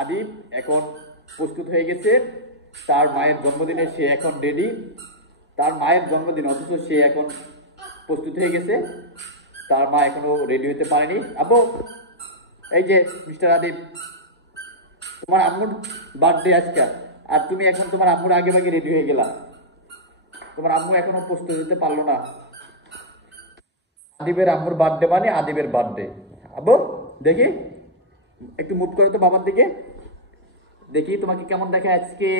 আদিব এখন প্রস্তুত হয়ে গেছে তার মায়ের জন্মদিনে। সে এখন রেডি, তার মায়ের জন্মদিন অথচ সে এখন প্রস্তুত হয়ে গেছে। তার মা এখনো রেডি হতে পারেনি। আব্বু, এই যে মিস্টার আদিব, তোমার আম্মুর বার্থডে আজকে, আর তুমি এখন তোমার আম্মুর আগে ভাগে রেডি হয়ে গেলা। তোমার আম্মু এখনো প্রস্তুত হতে পারলো না। আদিবের আম্মুর বার্থডে মানে আদিবের বার্থডে। আব্বু দেখি, একটু মুভ করো তো বাবার দিকে, দেখি তোমাকে কেমন দেখে আজকে।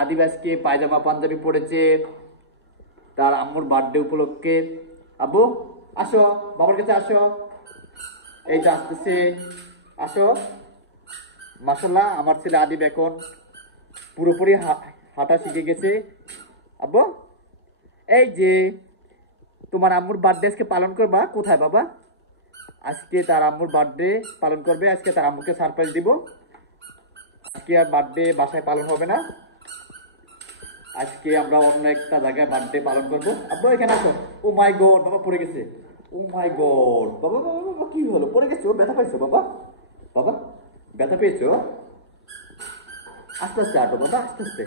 আদিব আজকে পায়জামা পাঞ্জাবি পরেছে তার আম্মুর বার্থডে উপলক্ষে। আব্বু আসো, বাবার কাছে আসো। এই যে আসতেছে, আসো। মাশাআল্লাহ, আমার ছেলে আদিব এখন পুরোপুরি হাঁটা শিখে গেছে। আব্বু, এই যে তোমার আম্মুর বার্থডে আজকে পালন করবা কোথায় বাবা? আজকে তার আম্মুর বার্থডে পালন করবে, আজকে তার আম্মুকে সারপ্রাইজ দিব। আজকে আর বার্থডে বাসায় পালন হবে না, আজকে আমরা অন্য একটা জায়গায় বার্থডে পালন করবো। আব্বু এখানে আসো। ও মাই গড, বাবা পড়ে গেছে। ও মাই গড, বাবা বাবা বাবা কি হলো? পড়ে গেছো? ব্যথা পাইছো বাবা? বাবা ব্যথা পেয়েছো? আস্তে আস্তে হাঁটো বাবা, আস্তে আস্তে,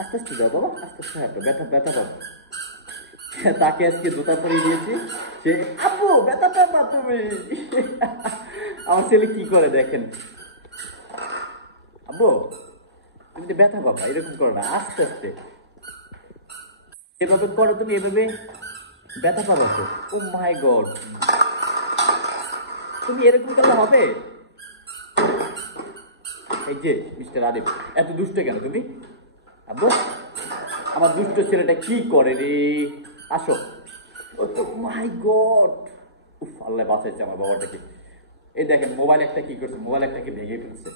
আস্তে আস্তে যাও বাবা, আস্তে আস্তে হাঁটো, ব্যথা ব্যথা পাবো। তাকে আজকে জুতা পরিয়ে দিয়েছি। সে আব্বু ব্যথা পাবা তুমি। আমার ছেলে কি করে দেখেন। আব্বু তুমি তো ব্যথা পাবা, এরকম করো না, আস্তে আস্তে এভাবে করো তুমি, এভাবে ব্যথা পাবা তো। ও মাই গড, তুমি এরকম করলে হবে? এই যে মিস্টার আদিব, এত দুষ্ট কেন তুমি? আব্বু আমার দুষ্ট ছেলেটা কি করে রে? আসো। ও তো মাই গড, উফ আল্লাহ বাঁচাইছে আমার বাবাটাকে। এই দেখেন মোবাইল একটা কি করছে, মোবাইল একটাকে ভেঙে ফেলছে।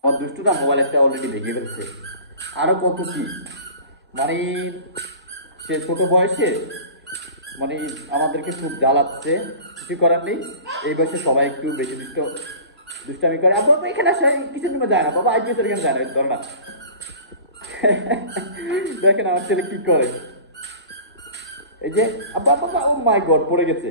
আমার দুষ্টুটা মোবাইল একটা অলরেডি ভেঙে ফেলছে। আরো কত কি, মানে সে ছোট বয়সে মানে আমাদেরকে খুব জ্বালাচ্ছে। কিছু করার নেই, এই বয়সে সবাই একটু বেশি দুষ্টামি করে। আব্বু এখানে আসে, কিছু নিমে যায় না বাবা, আইপিএস এর এখানে যায় না, ধর না। দেখেন আমার ছেলে কি করে। এই যে আব্বা আব্বা, ও মাই গড পড়ে গেছে।